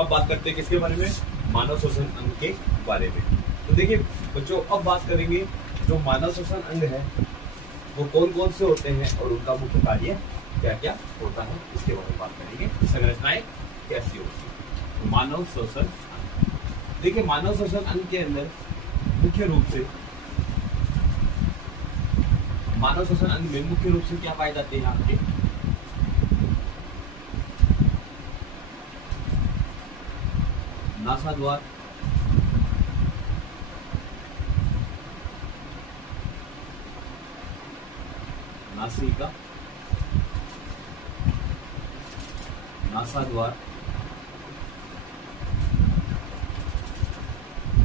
अब बात करते हैं किसके बारे में, मानव श्वसन अंग के बारे में। तो देखिए बच्चों, अब बात करेंगे जो मानव श्वसन अंग है वो कौन कौन से होते हैं और उनका मुख्य कार्य क्या क्या होता है, इसके बारे में बात करेंगे। संरचनाएं कैसी होती है। तो मानव श्वसन अंग, देखिए मानव श्वसन अंग के अंदर मुख्य रूप से मानव श्वसन अंग में मुख्य रूप से क्या पाए जाते हैं आपके, नासाद्वार, नासिका, नासाद्वार,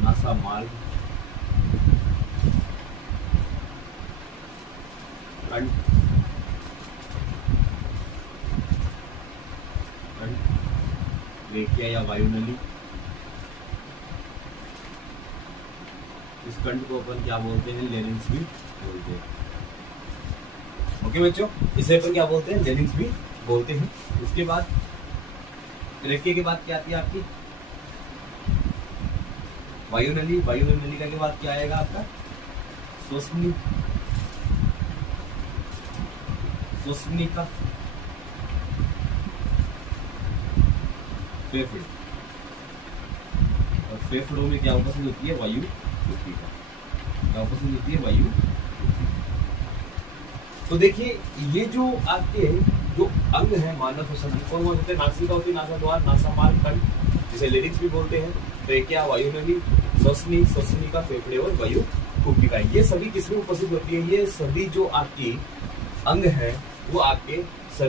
नासामार्ग, कंठ, ट्रेकिया या वायुनली। इस कंठ को अपन क्या बोलते हैं, लेरिंक्स भी बोलते हैं। ओके बच्चों, इसे अपन क्या बोलते हैं, लेरिंक्स भी बोलते हैं। उसके बाद ट्रेकिया के बाद क्या आती है आपकी, वायुनली। वायुनली का के बाद क्या आएगा आपका, श्वसनी, श्वसनिका, फेफड़े। और फेफड़ों में क्या उपस्थित होती है, वायु कोशिका। क्या उपस्थित होती है, वायु। तो देखिए ये जो आपके जो अंग है मानव श्वसन अंग, कौन कौन होते हैं, नासिका होती है, नासाद्वार, नासामार्ग, कंठ जिसे लेरिंक्स भी बोलते हैं, ट्रेकिया, वायुनली, श्वसनी, श्वसनिका, फेफड़े और वायु कोशिका। ये सभी किसमें उपस्थित होती है, ये सभी जो आपकी अंग है वो आपके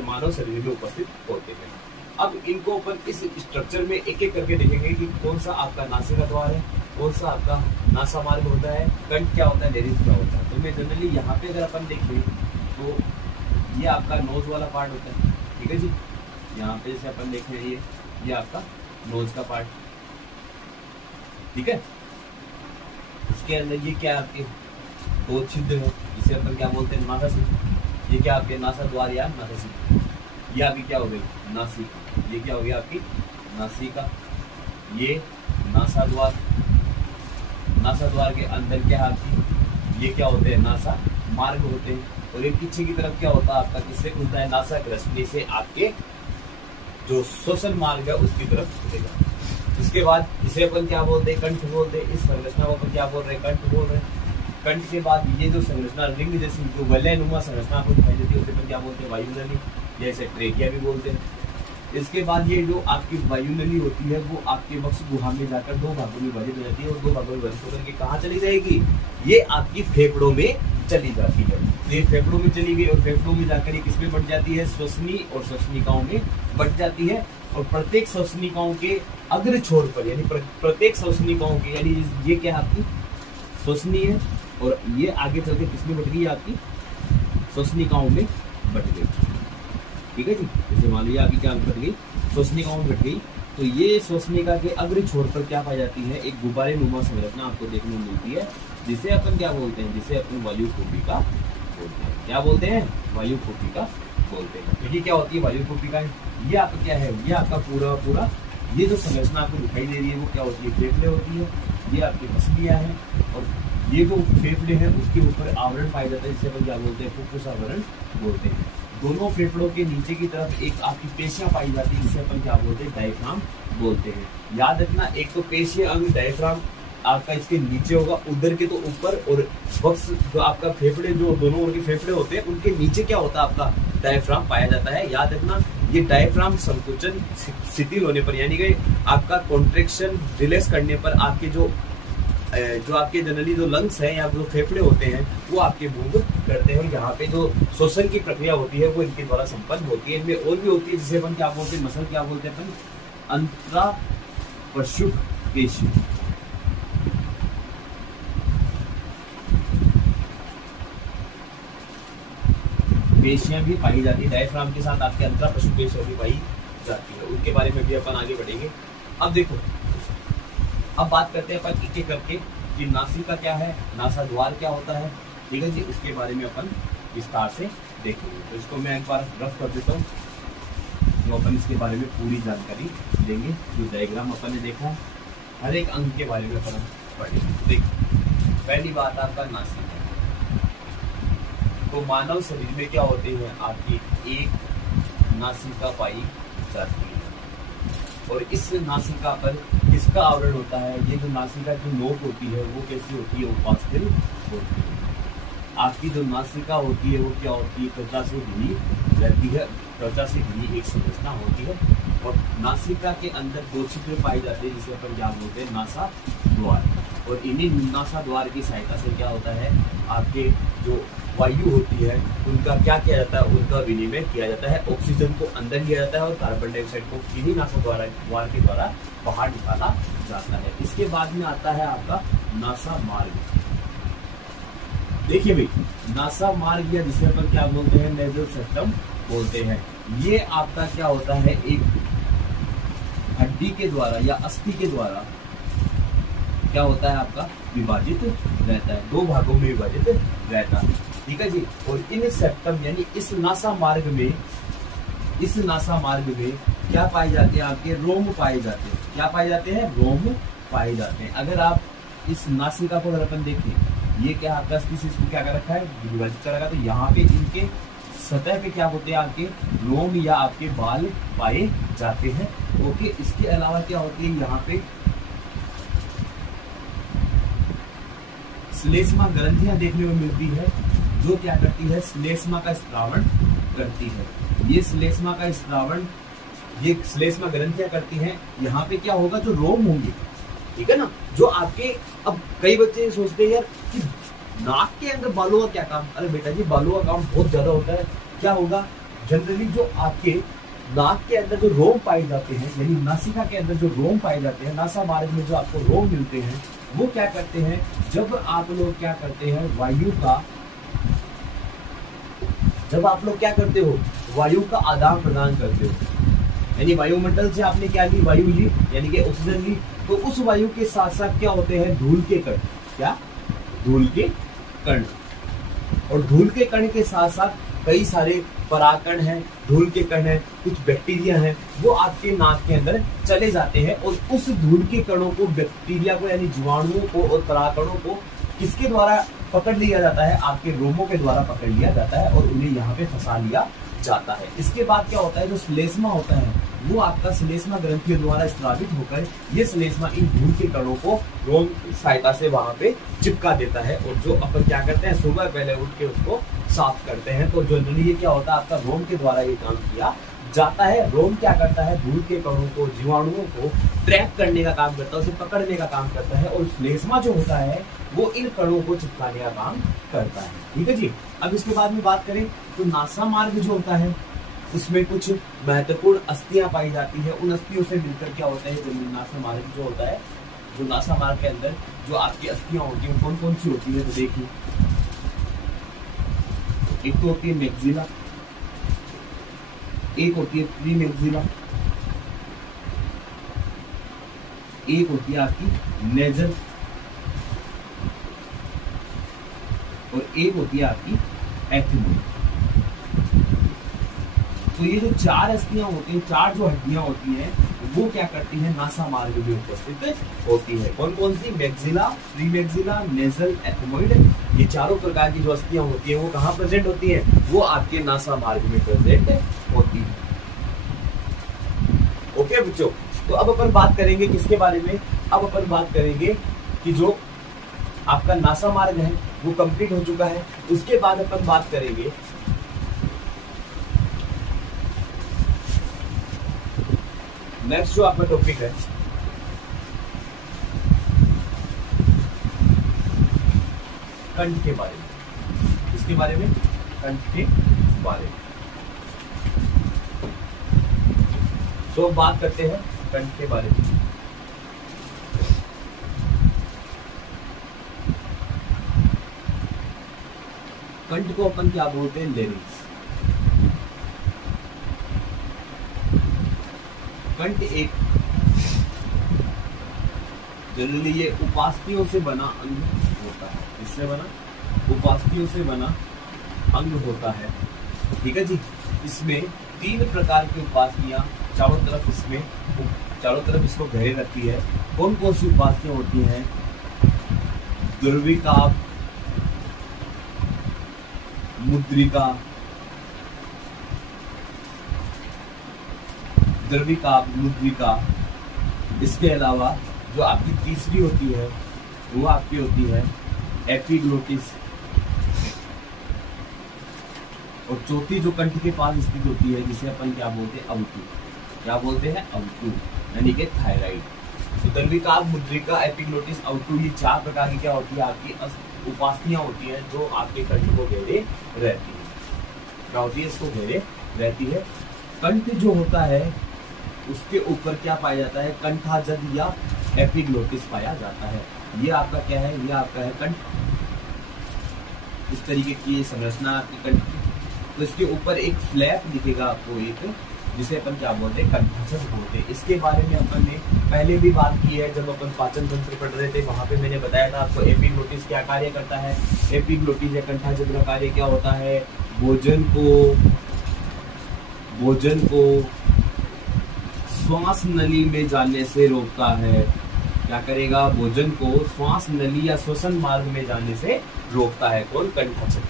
मानव शरीर में उपस्थित होते हैं। अब इनको अपन इस स्ट्रक्चर में एक एक करके देखेंगे कि कौन सा आपका नासिका द्वार है, कौन सा आपका नासामार्ग होता है, कंठ क्या होता है, लेरिंक्स क्या होता है। तो मैं जनरली यहाँ पे अगर अपन देखें तो ये आपका नोज वाला पार्ट होता है, ठीक है जी। यहाँ पे जैसे अपन देख रहे हैं ये आपका नोज का पार्ट, ठीक है। इसके अंदर ये क्या आपके दो छिद्र है, जिसे अपन क्या बोलते हैं, नासासिका। ये क्या आपके नासाद्वार या नासासिका। ये आपकी क्या हो गई, नासिका। ये क्या हो गया आपकी, नासिका। ये नासाद्वार। नासाद्वार के अंदर क्या है आपकी, ये क्या होते हैं, नासा मार्ग होते हैं। और ये पीछे की तरफ क्या होता है आपका, किससे खुलता है, नासा रश्मि से आपके जो श्वसन मार्ग है उसकी तरफ खुलेगा। इसके बाद इसे अपन क्या बोलते हैं, कंठ बोलते हैं। इस संरचना को अपन क्या बोल रहे हैं, कंठ बोल रहे हैं। कंठ के बाद ये जो संरचना रिंग जैसी जो वलयनुमा संरचना को दिखाई देती है उसे अपन क्या बोलते हैं, वायुनली, जैसे ट्रेकिया भी बोलते हैं। इसके बाद ये जो आपकी वायुनली होती है वो आपके वक्ष गुहा में जाकर दो भागों में विभाजित हो जाती है और दो भागों में विभाजित होकर के कहाँ चली जाएगी, ये आपकी फेफड़ों में चली जाती है। ये फेफड़ों में चली गई और फेफड़ों में जाकर ये किसमें बढ़ जाती है, श्वसनी और श्वसनिकाओं में बढ़ जाती है। और प्रत्येक श्वसनिकाओं के अग्र छोर पर, यानी प्रत्येक श्वसनिकाओं के, यानी ये क्या है आपकी श्वसनी है और ये आगे चल के किसमें बढ़ गई, आपकी श्वसनिकाओं में बढ़ गई, ठीक है जी। जैसे मान लीजिए आपकी क्या बढ़ गई, श्वसनिकाओं में बढ़ गई। तो ये श्वसनिका के अग्र छोर पर क्या पाई जाती है, एक गुब्बारे नुमा संरचना आपको देखने को मिलती है, जिसे अपन क्या बोलते हैं, जिसे अपन वायु कोशिका बोलते हैं। क्या बोलते हैं, वायु कोशिका बोलते हैं। तो ये क्या होती है, वायु कोशिका। ये आपका क्या है, ये आपका पूरा ये जो संरचना आपको दिखाई दे रही है वो क्या होती है, फेफड़े होती है। ये आपकी मछलियां हैं और ये जो फेफड़े हैं उसके ऊपर आवरण पाया जाता है, जिसे अपन क्या बोलते हैं, फुफ्फुस आवरण बोलते हैं। दोनों फेफड़ों के नीचे की तरफ एक आपकी पेशियां पाई जाती है, जिसे अपन क्या बोलते हैं, डायफ्राम बोलते हैं। याद रखना, एक तो पेशीय अंग डायफ्राम आपका इसके नीचे होगा, उदर के तो ऊपर, और वक्ष जो आपका फेफड़े जो दोनों ओर के फेफड़े होते हैं उनके नीचे क्या होता है, आपका डायफ्राम पाया जाता है। याद रखना, ये डायफ्राम संकुचन शिथिल होने पर, यानी कि आपका कॉन्ट्रेक्शन रिलैक्स करने पर आपके जो आपके जनरली जो लंग्स हैं या जो फेफड़े होते हैं वो आपके मूव करते हैं। और यहाँ पे जो श्वसन की प्रक्रिया होती है वो इनके द्वारा संपन्न होती है। इनमें और भी होती है, जिसे अपन क्या बोलते हैं, मसल क्या बोलते हैं अपन, अंतरापशुक पेशी। पेशियां भी पाई जाती है, डायफ्राम के साथ आपके अंतरापशुक पेशियां भी पाई जाती है। उनके बारे में भी अपन आगे बढ़ेंगे। अब देखो, अब बात करते हैं अपन एक एक करके कि नासिका क्या है, नासाद्वार क्या होता है, ठीक है जी। उसके बारे में अपन विस्तार से देखेंगे। तो इसको मैं एक बार रफ कर देता हूँ। जो अपन इसके बारे में पूरी जानकारी देंगे। जो डायग्राम अपन ने देखा हर एक अंग के बारे में अपन पढ़ेंगे। देखिए पहली बात आपका नासिका। तो मानव शरीर में क्या होते हैं, आपकी एक नासिका पाई जाती है और इस नासिका पर किसका आवरण होता है, ये जो नासिका की नोक होती है वो कैसी होती है, उपास्थल होती है। आपकी जो नासिका होती है वो क्या होती है, त्वचा से घिरी रहती है, त्वचा से घिरी एक संरचना होती है और नासिका के अंदर दो छिद्र पाए जाते हैं जिसे अपन क्या बोलते हैं, नासा द्वार। और इन्हीं नासा द्वार की सहायता से क्या होता है, आपके जो वायु होती है उनका क्या किया जाता है, उनका विनिमय किया जाता है। ऑक्सीजन को अंदर लिया जाता है और कार्बन डाइऑक्साइड को इन्हीं नासा द्वार के द्वारा बाहर निकाला जाता है। इसके बाद में आता है आपका नासा मार्ग। देखिए भाई, नासा मार्ग या जिसे अपन क्या बोलते हैं, नेजल सेप्टम बोलते हैं। ये आपका क्या होता है, एक हड्डी के द्वारा या अस्थि के द्वारा क्या होता है, आपका विभाजित रहता है, दो भागों में विभाजित रहता है। ठीक है जी। और इन सेप्टम यानी इस नासा मार्ग में क्या पाए जाते हैं, आपके रोम पाए जाते हैं। क्या पाए जाते हैं, रोम पाए जाते हैं। अगर आप इस नासिका को अगर अपन देखें, ये क्या आपका अस्थि से इसको क्या कर रखा है, विभाजित कर रखा है, तो यहाँ पे इनके सतह पे क्या होते हैं, आपके रोम या आपके बाल पाए जाते हैं। ओके, इसके अलावा क्या होती है, यहाँ पे श्लेष्मा ग्रंथियां देखने में मिलती है, जो क्या करती है, श्लेष्मा का स्त्रावण करती है। ये श्लेष्मा का स्त्रावण ये श्लेष्मा ग्रंथियां करती हैं। यहाँ पे क्या होगा, जो रोम होंगे, ठीक है ना, जो आपके, अब कई बच्चे सोचते हैं यार कि नाक के अंदर बालों का क्या काम। अरे बेटा जी, बालों का काम बहुत ज्यादा होता है। क्या होगा, जनरली जो आपके नाक के अंदर जो रोम पाए जाते हैं, यानी नासिका के अंदर जो रोम पाए जाते हैं, नासा मार्ग में जो आपको रोम मिलते हैं, वो क्या करते हैं, जब आप लोग क्या करते हैं, वायु का आदान प्रदान करते हो, यानी वायुमंडल से आपने क्या ली, वायु ली, यानी कि ऑक्सीजन ली, तो उस वायु के साथ साथ क्या होते हैं, धूल के कण। क्या, धूल के कण। और धूल के कण के साथ साथ कई सारे पराकण हैं, धूल के कण हैं, कुछ बैक्टीरिया हैं, वो आपके नाक के अंदर चले जाते हैं और उस धूल के कणों को, बैक्टीरिया को यानी जीवाणुओं को और पराकणों को किसके द्वारा पकड़ लिया जाता है, आपके रोमों के द्वारा पकड़ लिया जाता है और उन्हें यहाँ पे फंसा लिया जाता है। इसके बाद क्या होता है, जो श्लेष्मा होता है वो आपका श्लेष्मा ग्रंथियों द्वारा स्रावित होकर ये श्लेष्मा इन धूल के कणों को रोम की सहायता से वहां पे चिपका देता है और जो अपन क्या करते हैं, सुबह पहले उठ के उसको साफ करते हैं। तो जनरली ये क्या होता है, आपका रोम के द्वारा ये काम किया जाता है। रोम क्या करता है, धूल के कणों को, जीवाणुओं को ट्रैप करने का काम करता है, उसे पकड़ने का काम करता है और श्लेष्मा जो होता है वो इन कणों को चिपकाने का काम करता है। ठीक है जी। अब इसके बाद में बात करें तो नासा मार्ग जो होता है उसमें कुछ महत्वपूर्ण अस्थियां पाई जाती है। उन अस्थियों से मिलकर क्या होता है, जो नासा मार्ग जो होता है, जो नासा मार्ग के अंदर जो आपकी अस्थियां होती है कौन कौन सी होती है, तो देखिए, एक तो होती है मैक्सिला, एक होती है प्री मैक्सिला, एक होती है आपकी नेजल और एक होती है आपकी एथमोइड। तो ये जो चार अस्थियां होती हैं, चार जो हड्डियां होती हैं, वो क्या करती हैं, नासा मार्ग में उपस्थित होती है। कौन कौन सी, maxilla, pre maxilla, nasal, ethmoid, ये चारों प्रकार की जो अस्थियां होती हैं वो कहाँ प्रेजेंट होती हैं, वो आपके नासा मार्ग में प्रेजेंट होती है। ओके बच्चों, तो अब अपन बात करेंगे किसके बारे में, अब अपन बात करेंगे कि जो आपका नासा मार्ग है वो कंप्लीट हो चुका है। उसके बाद अपन बात करेंगे नेक्स्ट जो आपका टॉपिक है कंठ के बारे में। इसके बारे में, कंठ के बारे में। तो बात करते हैं कंठ के बारे में। कंठ को अपन क्या बोलते हैं, लेरिंग्स। कंठ एक जनरली ये उपास्थियों से बना अंग होता है। इससे बना, उपास्थियों से बना अंग होता है। ठीक है जी। इसमें तीन प्रकार की उपासनियां चारों तरफ इसको घेरे रखती है। कौन कौन सी उपासनियां होती हैं? द्रविका, मुद्रिका। इसके अलावा जो आपकी तीसरी होती है वो आपकी होती है एपिग्लोटिस, और चौथी जो कंठ के पास स्थित होती है जिसे अपन क्या बोलते हैं? अवतु। क्या बोलते हैं? अवतु, यानी कि थायराइड। तो द्रविका, मुद्रिका, एपिग्लोटिस, अवतु, ये चार प्रकार की क्या होती है? आपकी उपासनियां होती हैं जो आपके कंठ को घेरे रहती है। क्या होती है? इसको घेरे रहती है। कंठ जो होता है उसके ऊपर क्या पाया जाता है? कंठाजद या एपिग्लोटिस पाया जाता है। ये आपका क्या है? ये आपका है कंठ। इस तरीके की संरचना आपकी कंठ की। तो इसके ऊपर एक फ्लैप दिखेगा आपको, एक, जिसे अपन क्या बोलते हैं? कंठाजद बोलते हैं। इसके बारे में अपन ने पहले भी बात की है जब अपन पाचन तंत्र पढ़ रहे थे। वहां पे मैंने बताया था आपको एपिग्लोटिस क्या कार्य करता है। एपिग्लोटिस या कंठाजद का कार्य क्या होता है? भोजन को श्वास नली में जाने से रोकता है। क्या करेगा? भोजन को श्वास नली या श्वसन मार्ग में जाने से रोकता है। कौन? कंठाजद।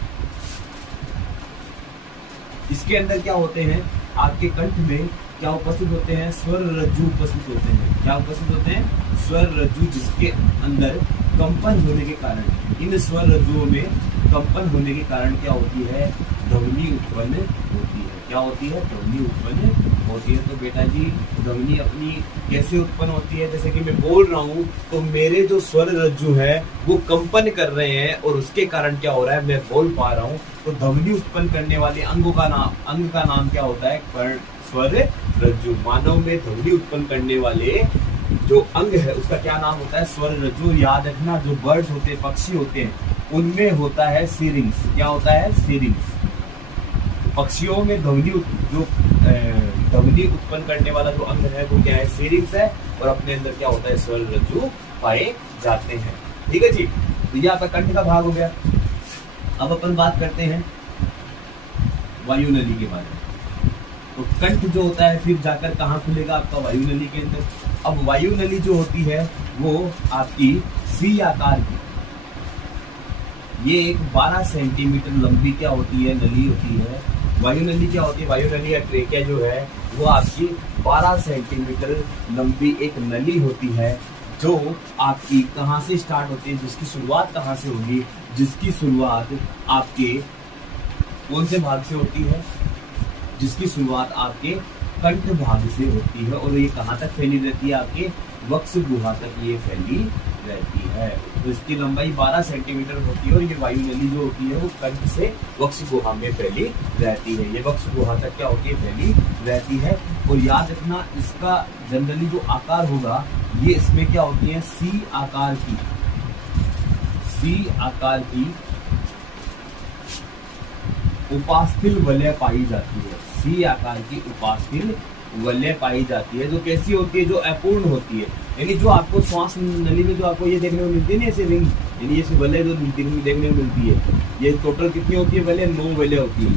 इसके अंदर क्या होते हैं? आपके कंठ में क्या उपस्थित होते हैं? स्वर रज्जु उपस्थित होते हैं। क्या उपस्थित होते हैं? स्वर रज्जु, जिसके अंदर कंपन होने के कारण, इन स्वर रज्जुओं में कंपन होने के कारण क्या होती है? ध्वनि उत्पन्न होती है। क्या होती है? ध्वनि उत्पन्न होती है। तो बेटा जी, ध्वनि अपनी कैसे उत्पन्न होती है? जैसे कि मैं बोल रहा हूँ तो मेरे जो स्वर रज्जु है वो कंपन कर रहे हैं और उसके कारण क्या हो रहा है? मैं बोल पा रहा हूँ। तो ध्वनि उत्पन्न करने वाले अंग का नाम क्या होता है? स्वर रज्जु। मानव में ध्वनि उत्पन्न करने वाले जो अंग है उसका क्या नाम होता है? स्वर रज्जु। याद रखना, जो बर्ड्स होते हैं, पक्षी होते हैं, उनमें होता है सिरिंग्स। क्या होता है? सिरिंग्स। पक्षियों में ध्वनि उत्पन्न करने वाला जो अंग है वो क्या है? सिरिंग्स है। और अपने अंदर क्या होता है? स्वर रज्जु पाए जाते हैं। ठीक है जी। तो ये आपका कंठ का भाग हो गया। अब अपन बात करते हैं वायु नली के बारे में। तो कंठ जो होता है फिर जाकर कहाँ खुलेगा? आपका वायु नली के अंदर। अब वायु नली जो होती है वो आपकी सी आकार की, ये एक 12 सेंटीमीटर लंबी क्या होती है? नली होती है। वायु नली क्या होती है? वायु नली या ट्रेकिया जो है वो आपकी 12 सेंटीमीटर लंबी एक नली होती है, जो आपकी कहाँ से स्टार्ट होती है? जिसकी शुरुआत कहाँ से होगी? जिसकी शुरुआत आपके कौन से भाग से होती है? जिसकी शुरुआत आपके कंठ भाग से होती है। और ये कहाँ तक फैली रहती है? आपके वक्ष गुहा तक ये फैली रहती है। तो इसकी लंबाई 12 सेंटीमीटर होती है और ये वायु नली जो होती है वो कंठ से वक्ष गुहा में फैली रहती है। ये वक्ष गुहा तक क्या होती है? फैली रहती है। और याद रखना, इसका जनरली जो आकार होगा ये इसमें क्या होती है? सी आकार की उपास्थि वलय पाई जाती है। सी आकार की उपास्थि वलय पाई जाती है, जो कैसी होती है? जो अपूर्ण होती है। यानी जो आपको श्वास नली में जो आपको ये देखने को मिलती है ना, ऐसे रिंग, यानी ये वलय जो देखने को मिलती है, ये टोटल कितनी होती है? वलय 9 वलय होती है।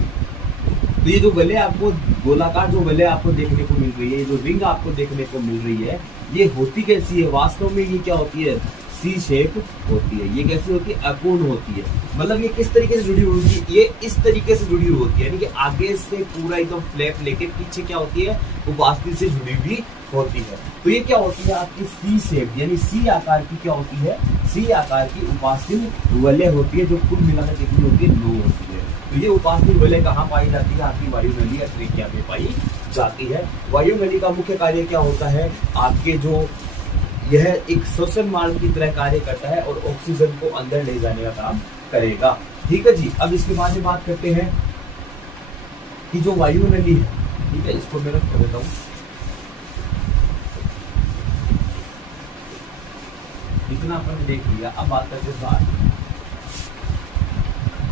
तो ये जो वलय आपको गोलाकार जो वलय आपको देखने को मिल रही है, ये जो रिंग आपको देखने को मिल रही है, ये होती कैसी है? वास्तव में ये क्या होती है? सी शेप होती है। ये कैसी होती है? अपूर्ण होती है। मतलब ये किस तरीके से जुड़ी हुई होती है? ये इस तरीके से जुड़ी हुई होती है, यानी कि आगे से पूरा एकदम फ्लैप लेके पीछे क्या होती है? उपास्थि से जुड़ी हुई होती है। तो ये क्या होती है? आपकी सी शेप, यानी सी आकार की क्या होती है? सी आकार की उपास्थि वलय होती है, जो कुल मिलाकर कितनी होती है? 9 होती है। तो ये उपास्थि वलय कहाँ पाई जाती है? आपकी वायु नली या ट्रेकिया में पाई जाती है। वायु नली का मुख्य कार्य क्या होता है? आपके जो यह एक श्वसन मार्ग की तरह कार्य करता है और ऑक्सीजन को अंदर ले जाने का काम करेगा। ठीक है जी। अब इसके बाद में बात करते हैं कि जो वायु नली है, ठीक है, इसको मैं रख देता हूं। इतना अपन देख लिया। अब बात करते हैं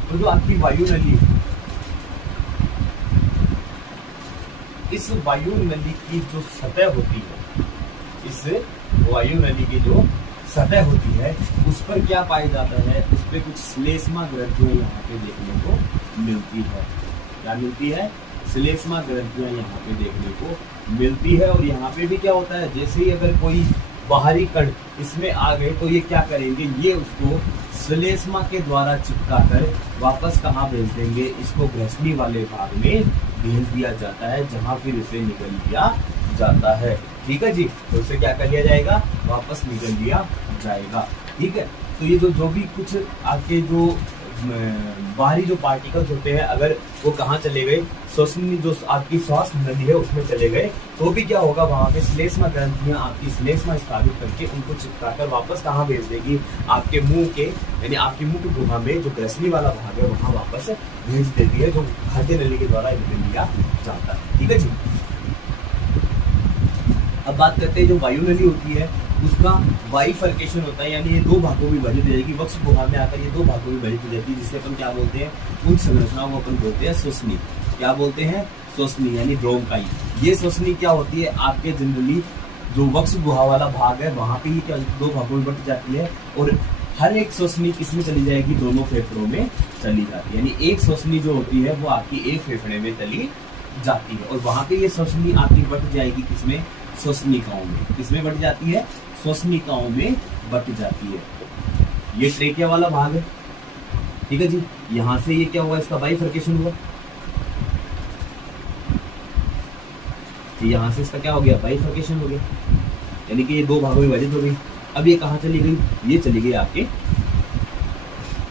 तो जो आपकी वायु नली है, इस वायु नली की जो सतह होती है, इस वायु नली की जो सतह होती है उस पर क्या पाया जाता है? उस पर कुछ श्लेष्मा ग्रंथियां यहाँ पे देखने को मिलती है। क्या मिलती है? श्लेष्मा ग्रंथियां यहाँ पे देखने को मिलती है। और यहाँ पे भी क्या होता है, जैसे ही अगर कोई बाहरी कण इसमें आ गए तो ये क्या करेंगे, ये उसको श्लेष्मा के द्वारा चिपका कर वापस कहाँ भेज देंगे, इसको ग्रसनी वाले भाग में भेज दिया जाता है, जहां फिर इसे निगल लिया जाता है। ठीक है जी, तो उसे क्या कर लिया जाएगा, वापस निगल लिया जाएगा। ठीक है, तो ये जो भी कुछ आपके जो बाहरी जो पार्टिकल्स होते हैं, अगर वो कहाँ चले गए, श्वसनी जो आपकी श्वास नली है उसमें चले गए, तो भी क्या होगा, वहां पे श्लेष्मा ग्रंथियां आपकी श्लेष्मा स्थापित करके उनको चिपकाकर वापस कहाँ भेज देगी, आपके मुंह के यानी आपकी मुंह की गुहा में जो ग्रसनी वाला भाग है वहां वापस भेज देती है, जो खाद्य नली के द्वारा निगल लिया जाता है। ठीक है जी। अब बात करते हैं जो वायु नली होती है उसका बाइफर्केशन होता है, यानी ये दो भागों में विभाजित हो जाएगी। वक्ष गुहा में आकर ये दो भागों में विभाजित हो जाती है, जिसे अपन क्या बोलते हैं, उन संरचनाओं को अपन बोलते हैं श्वसनी। क्या बोलते हैं, श्वसनी, यानी ब्रोंकाई। ये श्वसनी क्या होती है, आपके जनरली जो वक्ष गुहा वाला भाग है वहां पे ही क्या दो भागों में बट जाती है, और हर एक श्वसनी किसमें चली जाएगी, दोनों फेफड़ों में चली जाती है। यानी एक श्वसनी जो होती है वो आपकी एक फेफड़े में चली जाती है, और वहां पे ये श्वसनी आपकी बट जाएगी किसमें, श्वसनिकाओं में। किसमें बट जाती है, श्वसनिकाओं में बट जाती है। ये ट्रेकिया वाला भाग है। ठीक है जी, यहां से ये क्या हुआ, इसका बाइफर्केशन हुआ, यहां से इसका क्या हो गया, बाइफर्केशन हो गया, यानी कि ये दो भागों में विभाजित हो गई। अब ये कहां चली गई, ये चली गई आपके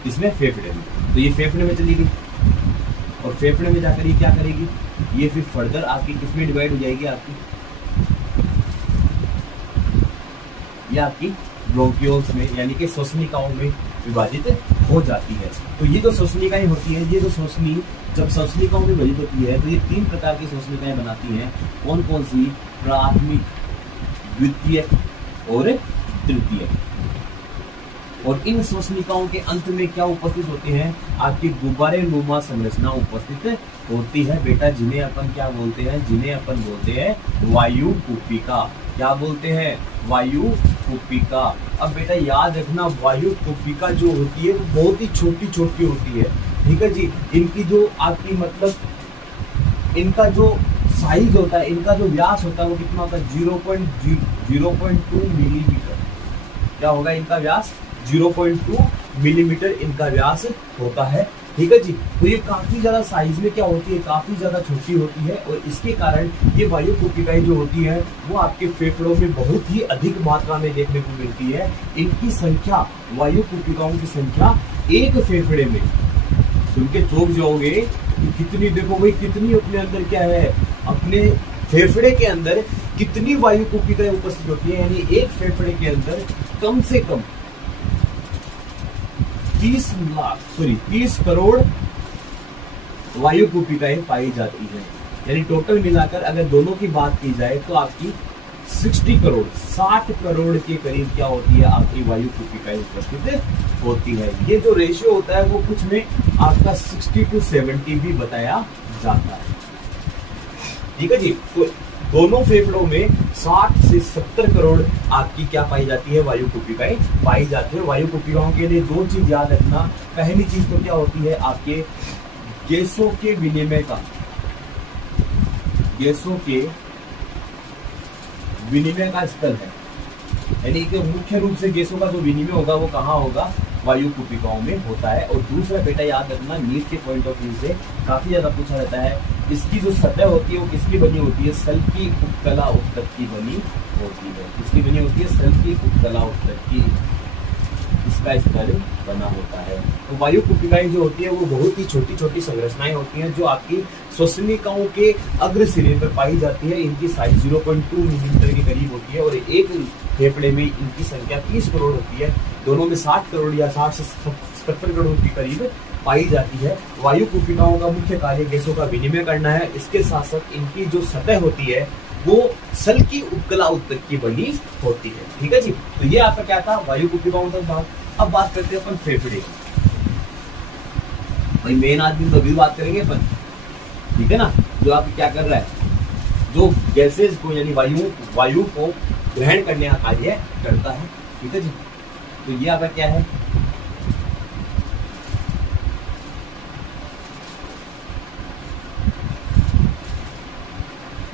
इसमें फेफड़े में, तो ये फेफड़े में चली गई, और फेफड़े में जाकर ये क्या करेगी, ये फिर फर्दर आपकी किसमें डिवाइड हो जाएगी, आपकी ये आपकी ब्रोंकियोल्स में, यानी कि श्वसनिकाओं में विभाजित हो जाती है। तो ये जो श्वसनिकाएं होती है, ये जो श्वसनी जब श्वसनिकाओं में विभाजित होती है तो ये तीन प्रकार की श्वसनिकाएं बनाती हैं। कौन कौन सी, प्राथमिक, द्वितीय और तृतीय। और इन श्वसनिकाओं के अंत में क्या उपस्थित होते हैं, आपकी गुब्बारे नुमा संरचना उपस्थित होती है बेटा, जिन्हें अपन क्या बोलते हैं, जिन्हें अपन बोलते हैं वायु कुपिका। क्या बोलते हैं, वायु कुपिका। अब बेटा याद रखना, वायु कुपिका जो होती है वो बहुत ही छोटी छोटी होती है। ठीक है जी, इनकी जो आपकी मतलब इनका जो साइज होता है, इनका जो व्यास होता है वो कितना होता है, 0.2 मिलीमीटर। क्या होगा इनका व्यास, 0.2 मिलीमीटर इनका व्यास होता है। ठीक है जी, तो ये काफी ज्यादा साइज में क्या होती है, काफी ज्यादा छोटी होती है, और इसके कारण ये वायु कुपिकाएं जो होती है वो आपके फेफड़ों में बहुत ही अधिक मात्रा में देखने को मिलती है। इनकी संख्या, वायु कुपिकाओं की संख्या एक फेफड़े में, सुन के चौंक जाओगे कितनी, देखो भाई कितनी अपने अंदर क्या है, अपने फेफड़े के अंदर कितनी वायु कुपिकाएं उपस्थित होती है। यानी एक फेफड़े के अंदर कम से कम 30 करोड़ वायु कुपिकाएं पाई जाती है। यानी टोटल मिलाकर अगर दोनों की बात की जाए तो आपकी 60 करोड़ के करीब क्या होती है, आपकी वायु कुपिकाएं उपस्थित होती है। ये जो रेशियो होता है वो कुछ में आपका 60 to 70 भी बताया जाता है। ठीक है जी, तो दोनों फेफड़ों में 60 से 70 करोड़ आपकी क्या पाई जाती है, वायु कुपिकाएं पाई जाती है। वायु कुपिकाओं के लिए दो चीज याद रखना, पहली चीज तो क्या होती है, आपके गैसों के विनिमय का, गैसों के विनिमय का स्थल है, यानी कि मुख्य रूप से गैसों का जो विनिमय होगा वो कहाँ होगा, वायु कुपिकाओं में होता है। और दूसरा बेटा याद रखना, नीट के पॉइंट ऑफ व्यू से काफी ज्यादा पूछा जाता है, इसकी जो सतह होती है वो किसकी बनी होती है, सल की उपकला उत्तक की बनी होती है। किसकी बनी होती है, सल की उपकला उत्तक की, इसका स्तर बना होता है। तो वायु कुपिकाएं जो होती है वो बहुत ही छोटी छोटी संरचनाएं होती हैं जो आपकी श्वसनिकाओं के अग्र सिरे पर पाई जाती है। इनकी साइज 0.2 मिलीमीटर के करीब होती है, और एक फेफड़े में इनकी संख्या 30 करोड़ होती है। दोनों में 60 करोड़ या 60 से 70 करोड़ के करीब पाई जाती है। वायु कुपिकाओं का मुख्य कार्य गैसों का विनिमय करना है। इसके साथ साथ इनकी जो सतह होती है वो सल की उपकला उत्तक की बनी होती है। ठीक है जी, तो ये आपका क्या था, वायु कुपिकाओं तक बात। अब बात करते हैं अपन फेफड़े। भाई मेन आदमी तो अभी बात करेंगे अपन, ठीक है ना, जो आप क्या कर रहा है, जो गैसेज को यानी वायु को ग्रहण करने का कार्य करता है। ठीक है जी, तो ये आपका क्या है,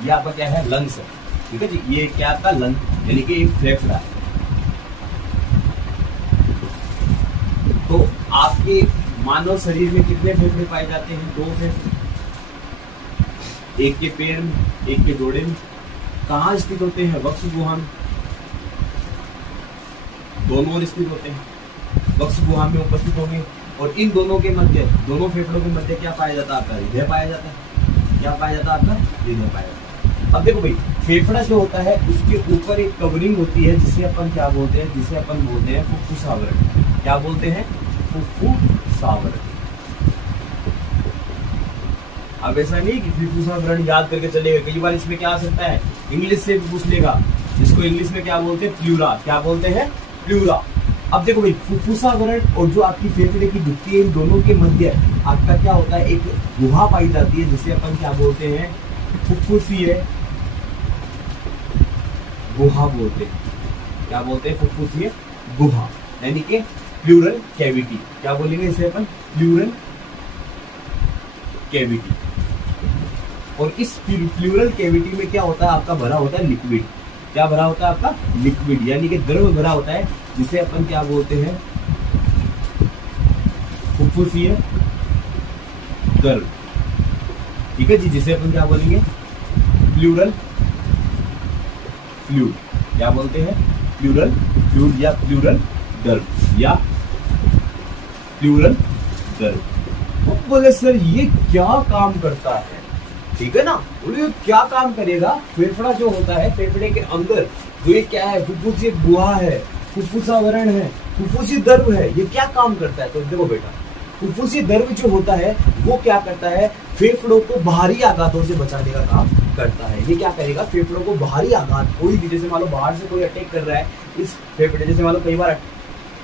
ये आपका क्या है, लंग्स है। ठीक है जी, ये क्या आपका लंग यानी कि एक फेफड़ा है। तो आपके मानव शरीर में कितने फेफड़े पाए जाते हैं? 2 फेफड़े, एक के पैर में, एक के जोड़े में। कहाँ स्थित होते हैं? वक्ष गुहा में, दोनों ओर स्थित होते हैं, वक्ष गुहा में उपस्थित होंगे। और इन दोनों के मध्य, दोनों फेफड़ों के मध्य क्या पाया जाता है? आपका हृदय पाया जाता है। क्या पाया जाता है? आपका हृदय पाया जाता है। अब देखो भाई, फेफड़ा जो होता है उसके ऊपर एक कवरिंग होती है जिसे अपन क्या बोलते हैं? जिसे अपन बोलते हैं फुफ्फुस आवरण। क्या बोलते हैं? फुफ्फुस आवरण। अब ऐसा नहीं कि फुफ्फुस आवरण याद करके चलेगा, कई बार इसमें क्या आ सकता है, इंग्लिश से भी पूछ लेगा, जिसको इंग्लिश में क्या बोलते हैं? प्लूरा। क्या बोलते हैं? प्लूरा। अब देखो भाई, फुफ्फुस आवरण और जो आपकी फेफड़े की भित्ति है, इन दोनों के मध्य आपका क्या होता है? एक गुहा पाई जाती है जिसे अपन क्या बोलते हैं? फुफ्फुसीय गुहा बोलते हैं। क्या बोलते हैं? फुफ्फुसीय गुहा, यानी कि प्लूरल कैविटी। क्या बोलेंगे इसे अपन? Pleural cavity. और इस प्लूरल कैविटी में क्या होता है? आपका भरा होता है लिक्विड। क्या भरा होता है? आपका लिक्विड, यानी कि द्रव भरा होता है, जिसे अपन क्या बोलते हैं? फुफ्फुसीय द्रव। ठीक है जी, जिसे अपन क्या बोलेंगे? Pleural fluid. क्या बोलते हैं? प्लूरल फ्लूइड या प्लूरल द्रव या प्लूरल द्रव। अब बोले सर ये क्या काम करता है? ठीक है ना, बोले क्या काम करेगा? फेफड़ा जो होता है, फेफड़े के अंदर जो ये क्या है? फुफ्फुसीय गुहा है, फुफ्फुस आवरण है, फुफ्फुसीय द्रव है, ये क्या काम करता है? तो देखो बेटा, फुफ्फुसीय द्रव जो होता है वो क्या करता है? फेफड़ों को बाहरी आघातों से बचाने का काम करता है। ये क्या करेगा? फेफड़ों को बाहरी आघात, कोई भी, जैसे मान लो बाहर से कोई अटैक कर रहा है इस फेफड़े, जैसे मान लो कई बार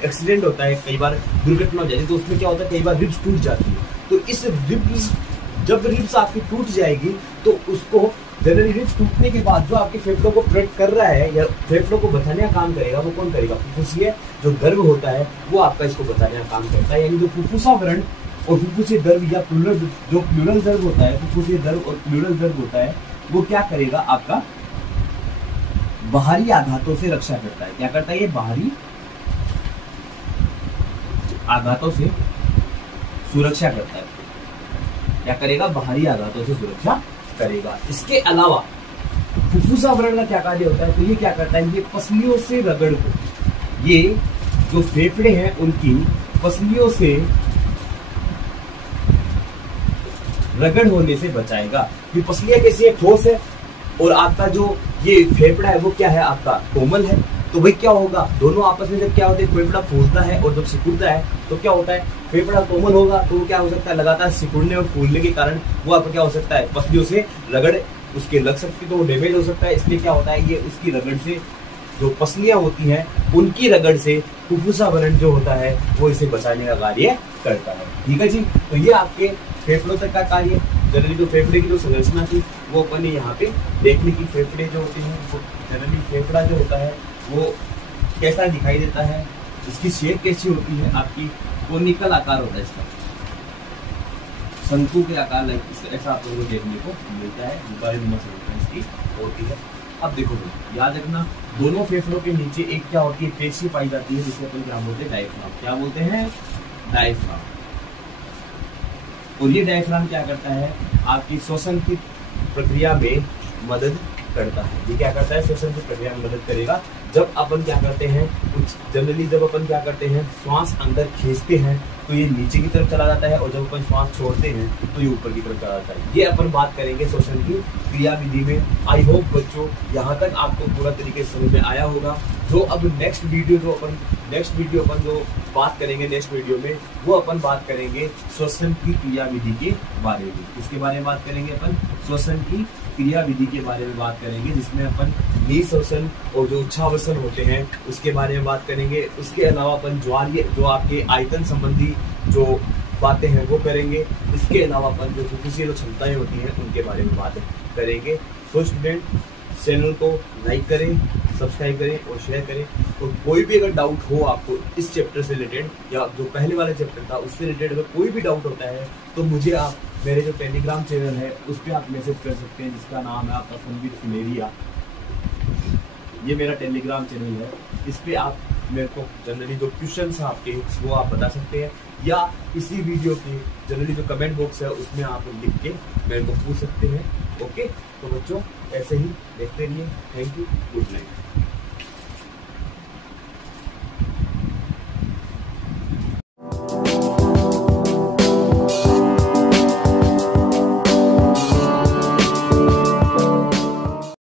एक्सीडेंट होता है, कई बार दुर्घटना हो जाती है, तो उसमें क्या होता है? कई बार रिब्स टूट जाती है। तो इस रिब्स, जब रिब्स आपकी टूट जाएगी तो उसको जनरली रिब्स टूटने के बाद जो आपके फेफड़ों को प्रोटेक्ट कर रहा है या फेफड़ों को बचाने का काम करेगा, वो कौन करेगा? फुफ्फुसीय जो द्रव होता है वो आपका इसको बचाने का काम करता है। यानी जो फुफ्फुस आवरण और फुफ्फुसीय द्रव या प्लूरल, जो प्लूरल द्रव होता है, फुफ्फुसीय द्रव और प्लूरल द्रव होता है, वो क्या करेगा? आपका बाहरी आघातों से रक्षा करता है। क्या करता है? ये बाहरी आघातों से सुरक्षा करता है। क्या करेगा? बाहरी आघातों से सुरक्षा करेगा। इसके अलावा फुफ्फुस आवरण का क्या कार्य होता है? तो ये क्या करता है? ये पसलियों से रगड़ को, ये जो फेफड़े हैं उनकी पसलियों से रगड़ होने से बचाएगा। ये पसलियां कैसी है? ठोस है, और आपका जो ये फेफड़ा है वो क्या है? आपका कोमल है। तो भाई क्या होगा? दोनों आपस में जब क्या होता है? फेफड़ा फूलता है और जब सिकुड़ता है तो क्या होता है? फेफड़ा कोमल होगा तो वो क्या हो सकता है? लगातार सिकुड़ने और फूलने के कारण वो आपका क्या हो सकता है? पसलियों से रगड़ उसके लग सकती है, तो वो डैमेज हो सकता है। इसलिए क्या होता है? ये उसकी रगड़ से, जो पसलियां होती हैं उनकी रगड़ से फुफ्फुस आवरण जो होता है वो इसे बचाने का कार्य करता है। ठीक है जी, तो ये आपके फेफड़ों तक का कार्य। जनरली जो फेफड़े की जो संरचना थी वो अपन ने यहाँ पे देखने की, फेफड़े जो होते हैं वो जनरली, फेफड़ा जो होता है वो कैसा दिखाई देता है, इसकी शेप कैसी होती है? आपकी कोनिकल आकार होता है इसका, शंकु के आकार, ऐसा आप लोगों को देखने को मिलता है, गुब्बारेनुमा संरचना इसकी होती है। अब देखो याद रखना, दोनों फेफड़ों के नीचे एक क्या होती है? पेशी पाई जाती है, जिसे अपन क्या बोलते हैं? डायफ्राम। क्या बोलते हैं? डायफ्राम। और ये डायफ्राम क्या करता है? आपकी श्वसन की प्रक्रिया में मदद करता है। ये क्या करता है? श्वसन की प्रक्रिया में मदद करेगा। जब अपन क्या करते हैं? कुछ जनरली जब अपन क्या करते हैं? श्वास अंदर खींचते हैं तो ये नीचे की तरफ चला जाता है, और जब अपन श्वास छोड़ते हैं तो ये ऊपर की तरफ चला जाता है। ये अपन बात करेंगे श्वसन की क्रिया विधि में। आई होप बच्चों यहाँ तक आपको पूरा तरीके से समझ में आया होगा। जो अब नेक्स्ट वीडियो अपन जो बात करेंगे नेक्स्ट वीडियो में, वो अपन बात करेंगे श्वसन की क्रिया विधि के बारे में। इसके बारे में बात करेंगे अपन? श्वसन की क्रिया विधि के बारे में बात करेंगे, जिसमें अपन निःश्वसन और जो उच्छ्वासन होते हैं उसके बारे में बात करेंगे। उसके अलावा अपन ज्वारीय, जो आपके आयतन संबंधी जो बातें हैं वो करेंगे। इसके अलावा अपन जो फुफ्फुसीय जो क्षमताएं होती हैं उनके बारे में बात करेंगे। सो स्टूडेंट, चैनल को लाइक करें, सब्सक्राइब करें और शेयर करें। और कोई भी अगर डाउट हो आपको इस चैप्टर से रिलेटेड या जो पहले वाले चैप्टर था उससे रिलेटेड अगर कोई भी डाउट होता है तो मुझे आप मेरे जो टेलीग्राम चैनल है उस पर आप मैसेज कर सकते हैं, जिसका नाम है आपका फनवीर सुमेरिया। ये मेरा टेलीग्राम चैनल है, इस पर आप मेरे को जनरली जो क्वेश्चन है आपके वो आप बता सकते हैं, या इसी वीडियो के जनरली जो कमेंट बॉक्स है उसमें आप लिख के मेरे को पूछ सकते हैं। ओके, तो बच्चों ऐसे ही देखते रहिए। Thank you, good night.